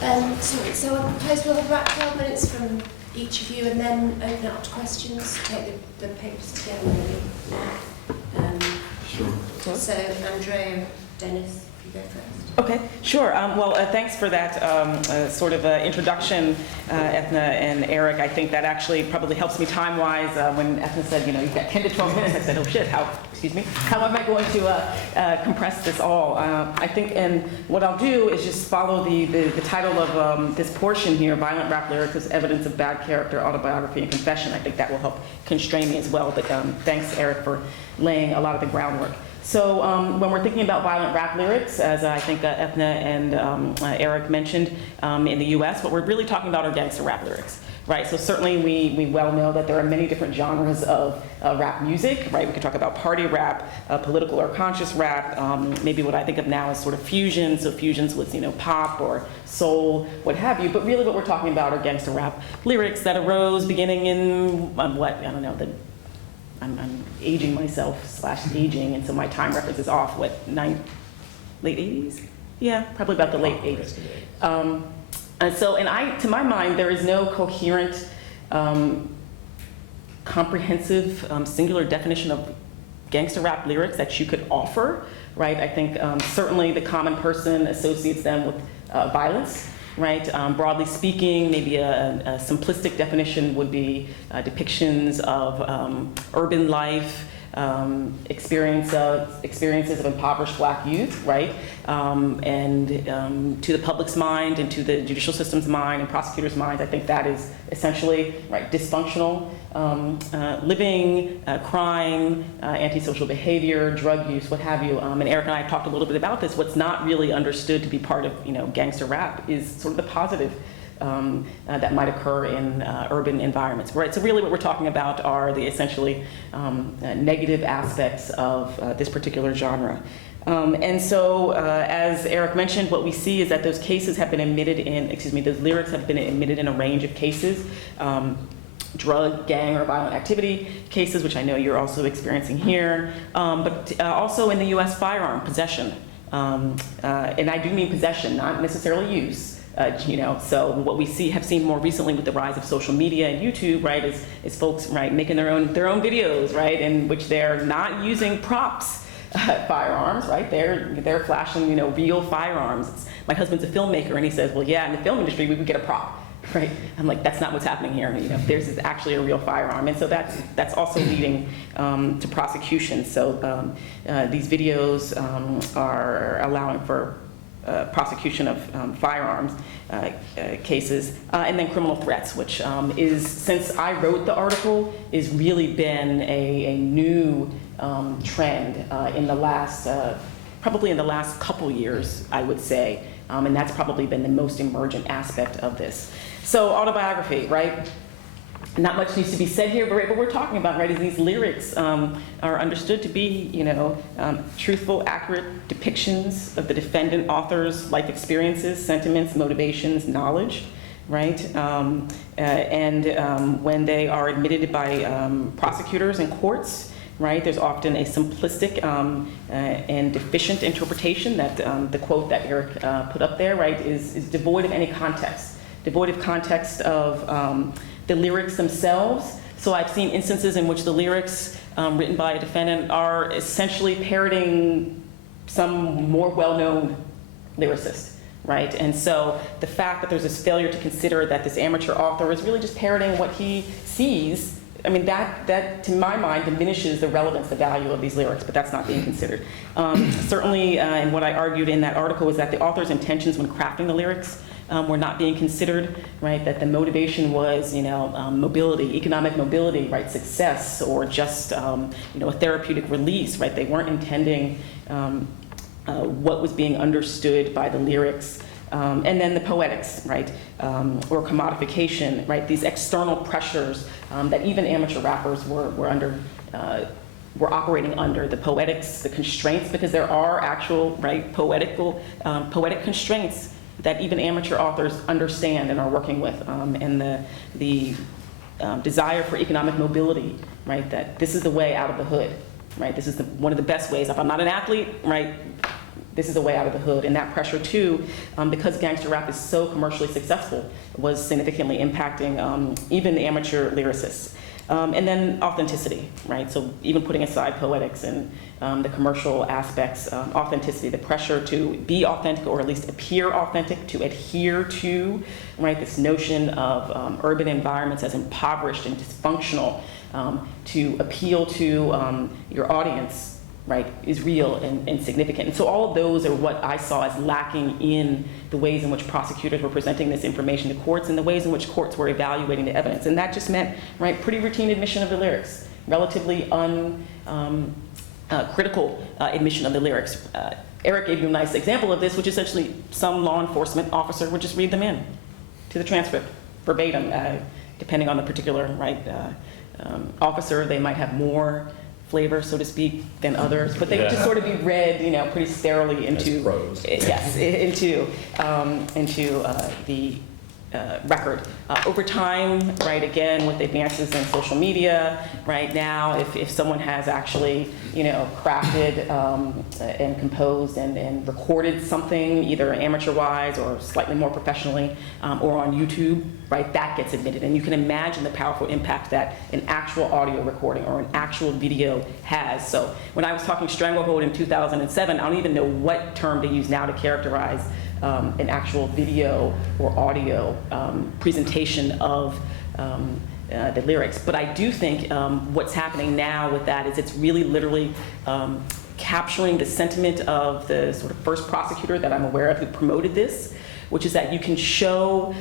Sorry, so I propose we'll have about 12 minutes from each of you and then open it up to questions, take the papers together really. Sure. So Andrea, Dennis, if you go first. Okay, sure. Well, thanks for that sort of introduction, Ethna and Eric. I think that actually probably helps me time-wise. When Ethna said, you know, you've got 10 to 12 minutes, I said, oh shit, how am I going to compress this all? I think, and what I'll do is just follow the title of this portion here, Violent Rap Lyrics as Evidence of Bad Character, Autobiography, and Confession. I think that will help constrain me as well, but thanks, Eric, for laying a lot of the groundwork. So when we're thinking about violent rap lyrics, as I think Ethna and Eric mentioned, in the US, what we're really talking about are gangster rap lyrics, right? So certainly we well know that there are many different genres of rap music, right? We could talk about party rap, political or conscious rap, maybe what I think of now as sort of fusion, so fusions with, you know, pop or soul, what have you, but really what we're talking about are gangster rap lyrics that arose beginning in, I'm aging myself / aging, and so my time reference is off, late 80s? Yeah, probably about the late 80s. To my mind, there is no coherent, comprehensive, singular definition of gangster rap lyrics that you could offer, right? I think certainly the common person associates them with violence, right? Broadly speaking, maybe a simplistic definition would be depictions of urban life, experiences of impoverished Black youth, right? And to the public's mind and to the judicial system's mind and prosecutors' minds, I think that is essentially, right, dysfunctional living, crime, antisocial behavior, drug use, what have you. And Eric and I talked a little bit about this. What's not really understood to be part of, you know, gangster rap is sort of the positive that might occur in urban environments, right? So really what we're talking about are the essentially negative aspects of this particular genre. And so, as Eric mentioned, what we see is that those cases have been admitted in, those lyrics have been admitted in a range of cases. Drug, gang, or violent activity cases, which I know you're also experiencing here, but also in the US firearm possession. And I do mean possession, not necessarily use. So what we have seen more recently with the rise of social media and YouTube, right, is folks, right, making their own videos, right, in which they're not using props, firearms, right, they're flashing, you know, real firearms. My husband's a filmmaker, and he says, well, yeah, in the film industry, we would get a prop. Right, I'm like, that's not what's happening here. You know, theirs is actually a real firearm, and so that's also leading to prosecution. So these videos are allowing for prosecution of firearms cases, and then criminal threats, which is, since I wrote the article, is really been a new trend in the last, probably in the last couple years, I would say, and that's probably been the most emergent aspect of this. So autobiography, right? Not much needs to be said here, but what we're talking about, right, is these lyrics are understood to be, you know, truthful, accurate depictions of the defendant author's life experiences, sentiments, motivations, knowledge, right? When they are admitted by prosecutors and courts, right, there's often a simplistic and deficient interpretation that the quote that Eric put up there, right, is devoid of any context. Devoid of context of the lyrics themselves. So I've seen instances in which the lyrics written by a defendant are essentially parroting some more well-known lyricist, right? And so the fact that there's this failure to consider that this amateur author is really just parroting what he sees, I mean, that to my mind diminishes the relevance, the value of these lyrics, but that's not being considered. Certainly, and what I argued in that article was that the author's intentions when crafting the lyrics were not being considered, right? That the motivation was, you know, mobility, economic mobility, right? Success, or just, you know, a therapeutic release, right? They weren't intending what was being understood by the lyrics. And then the poetics, right? Or commodification, right? These external pressures that even amateur rappers were operating under, the poetics, the constraints, because there are actual, right, poetic constraints that even amateur authors understand and are working with, and the desire for economic mobility, right? That this is the way out of the hood, right? This is one of the best ways. If I'm not an athlete, right, this is a way out of the hood. And that pressure too, because gangster rap is so commercially successful, was significantly impacting even amateur lyricists. And then authenticity, right? So even putting aside poetics and the commercial aspects, authenticity, the pressure to be authentic or at least appear authentic, to adhere to, right? This notion of urban environments as impoverished and dysfunctional, to appeal to your audience, right, is real and significant. And so all of those are what I saw as lacking in the ways in which prosecutors were presenting this information to courts and the ways in which courts were evaluating the evidence. And that just meant, right, pretty routine admission of the lyrics, relatively critical admission of the lyrics. Eric gave you a nice example of this, which essentially some law enforcement officer would just read them in to the transcript, verbatim, depending on the particular, right, officer. They might have more flavor, so to speak, than others, but they would just sort of be read, you know, pretty sterilely into the record. Over time, right, again, with advances in social media, right now, if someone has actually, you know, crafted and composed and recorded something, either amateur-wise or slightly more professionally, or on YouTube, right, that gets admitted. And you can imagine the powerful impact that an actual audio recording or an actual video has. So when I was talking stranglehold in 2007, I don't even know what term to use now to characterize an actual video or audio presentation of the lyrics. But I do think what's happening now with that is it's really literally capturing the sentiment of the sort of first prosecutor that I'm aware of who promoted this, which is that you can show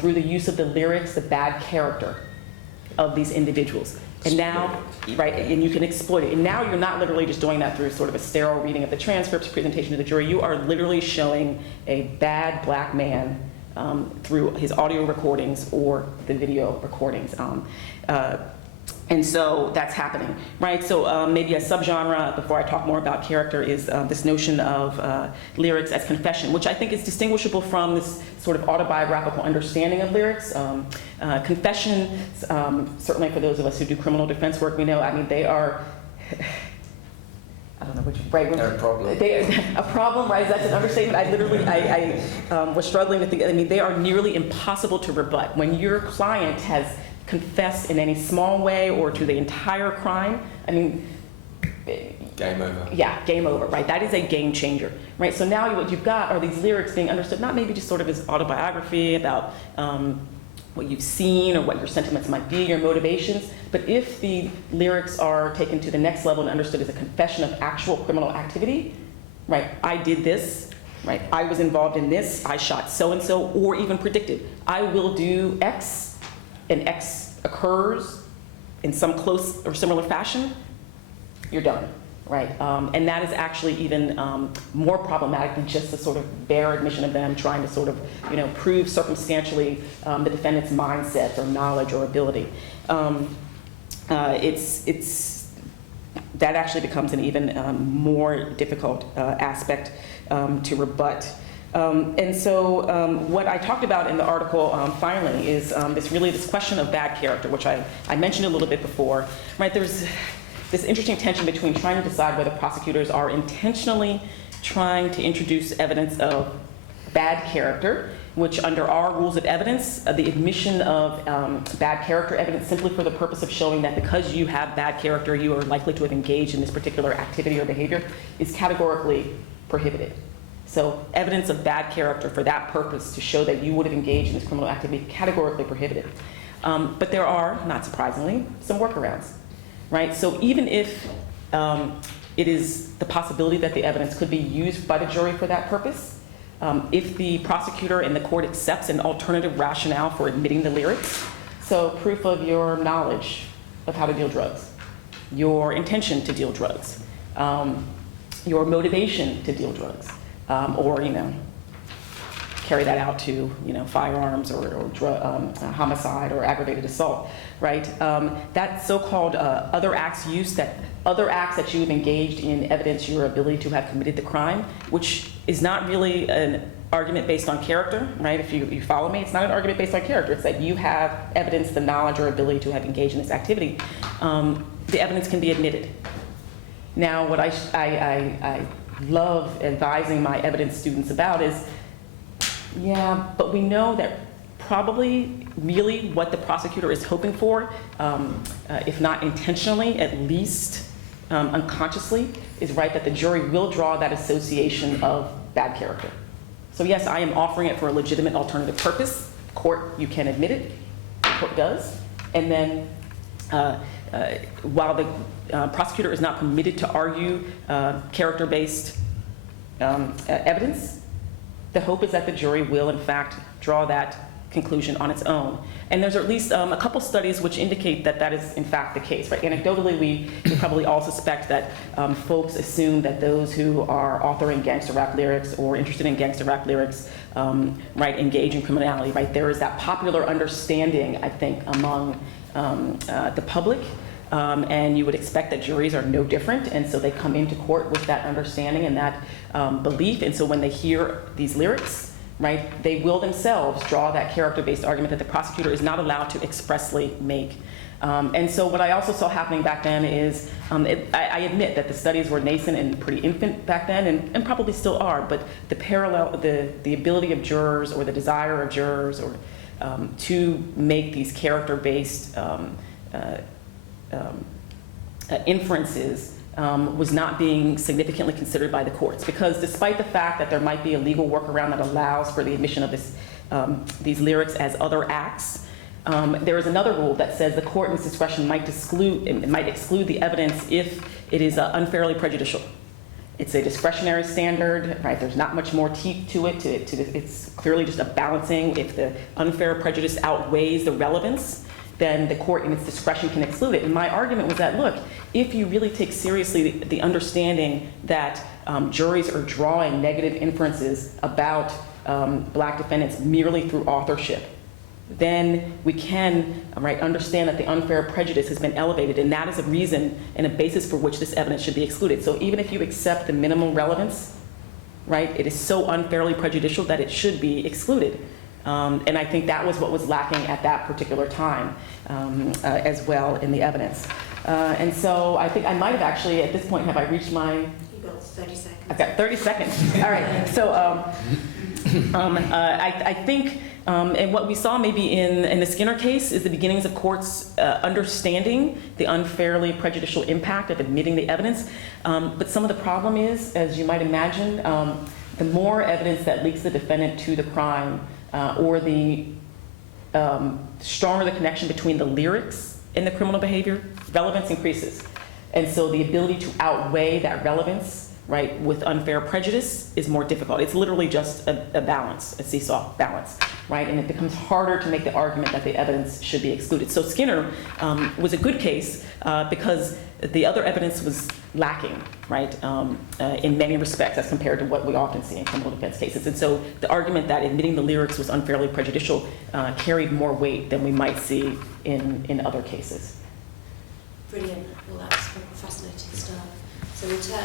through the use of the lyrics the bad character of these individuals. And now, right, and you can exploit it. And now you're not literally just doing that through sort of a sterile reading of the transcripts, presentation to the jury. You are literally showing a bad black man through his audio recordings or the video recordings. And so that's happening, right? So maybe a subgenre, before I talk more about character, is this notion of lyrics as confession, which I think is distinguishable from this sort of autobiographical understanding of lyrics. Confession, certainly for those of us who do criminal defense work, we know, I mean, they are, I don't know which, right? They're a problem. A problem, right? That's an understatement. I was struggling to think, I mean, they are nearly impossible to rebut. When your client has confessed in any small way or to the entire crime, I mean, game over. Yeah, game over, right? That is a game changer, right? So now what you've got are these lyrics being understood, not maybe just sort of as autobiography about what you've seen or what your sentiments might be, your motivations, but if the lyrics are taken to the next level and understood as a confession of actual criminal activity, right? I did this, right? I was involved in this, I shot so-and-so, or even predicted, I will do X, and X occurs in some close or similar fashion, you're done, right? And that is actually even more problematic than just the sort of bare admission of them trying to sort of, you know, prove circumstantially the defendant's mindset or knowledge or ability. That actually becomes an even more difficult aspect to rebut. And so what I talked about in the article finally is this question of bad character, which I mentioned a little bit before, right? There's this interesting tension between trying to decide whether prosecutors are intentionally trying to introduce evidence of bad character, which under our rules of evidence, the admission of bad character evidence simply for the purpose of showing that because you have bad character, you are likely to have engaged in this particular activity or behavior, is categorically prohibited. So evidence of bad character for that purpose to show that you would have engaged in this criminal activity, categorically prohibited. But there are, not surprisingly, some workarounds, right? So even if it is the possibility that the evidence could be used by the jury for that purpose, if the prosecutor and the court accepts an alternative rationale for admitting the lyrics, so proof of your knowledge of how to deal drugs, your intention to deal drugs, your motivation to deal drugs, or, you know, carry that out to, you know, firearms or homicide or aggravated assault, right? That so-called other acts use, that other acts that you have engaged in evidence your ability to have committed the crime, which is not really an argument based on character, right? If you follow me, it's not an argument based on character. It's that you have evidence, the knowledge or ability to have engaged in this activity. The evidence can be admitted. Now, what I love advising my evidence students about is, yeah, but we know that probably really what the prosecutor is hoping for, if not intentionally, at least unconsciously, is right that the jury will draw that association of bad character. So yes, I am offering it for a legitimate alternative purpose. Court, you can admit it. The court does. And then while the prosecutor is not permitted to argue character-based evidence, the hope is that the jury will, in fact, draw that conclusion on its own. And there's at least a couple studies which indicate that that is, in fact, the case. Right? Anecdotally, we probably all suspect that folks assume that those who are authoring gangster rap lyrics or interested in gangster rap lyrics right, engage in criminality. Right? There is that popular understanding, I think, among the public. And you would expect that juries are no different, and so they come into court with that understanding and that belief. And so when they hear these lyrics, right, they will themselves draw that character-based argument that the prosecutor is not allowed to expressly make. And so what I also saw happening back then is, I admit that the studies were nascent and pretty infant back then, and probably still are, but the ability of jurors or the desire of jurors or to make these character-based inferences was not being significantly considered by the courts, because despite the fact that there might be a legal workaround that allows for the admission of these lyrics as other acts, there is another rule that says the court in its discretion might exclude the evidence if it is unfairly prejudicial. It's a discretionary standard, right? There's not much more teeth to it. It's clearly just a balancing. If the unfair prejudice outweighs the relevance, then the court in its discretion can exclude it. And my argument was that, look, if you really take seriously the understanding that juries are drawing negative inferences about black defendants merely through authorship, then we can understand that the unfair prejudice has been elevated, and that is a reason and a basis for which this evidence should be excluded. So even if you accept the minimum relevance, right, it is so unfairly prejudicial that it should be excluded. And I think that was what was lacking at that particular time as well in the evidence. And so I think I might have actually, at this point, have I reached my... You've got 30 seconds. I've got 30 seconds. All right. So I think, and what we saw maybe in the Skinner case is the beginnings of courts understanding the unfairly prejudicial impact of admitting the evidence. But some of the problem is, as you might imagine, the more evidence that links the defendant to the crime, or the stronger the connection between the lyrics and the criminal behavior, relevance increases. And so the ability to outweigh that relevance, right, with unfair prejudice is more difficult. It's literally just a balance, a seesaw balance, right? And it becomes harder to make the argument that the evidence should be excluded. So Skinner was a good case because the other evidence was lacking, right, in many respects as compared to what we often see in criminal defense cases. And so the argument that admitting the lyrics was unfairly prejudicial carried more weight than we might see in other cases. Brilliant. Well, that's fascinating stuff. So we'll turn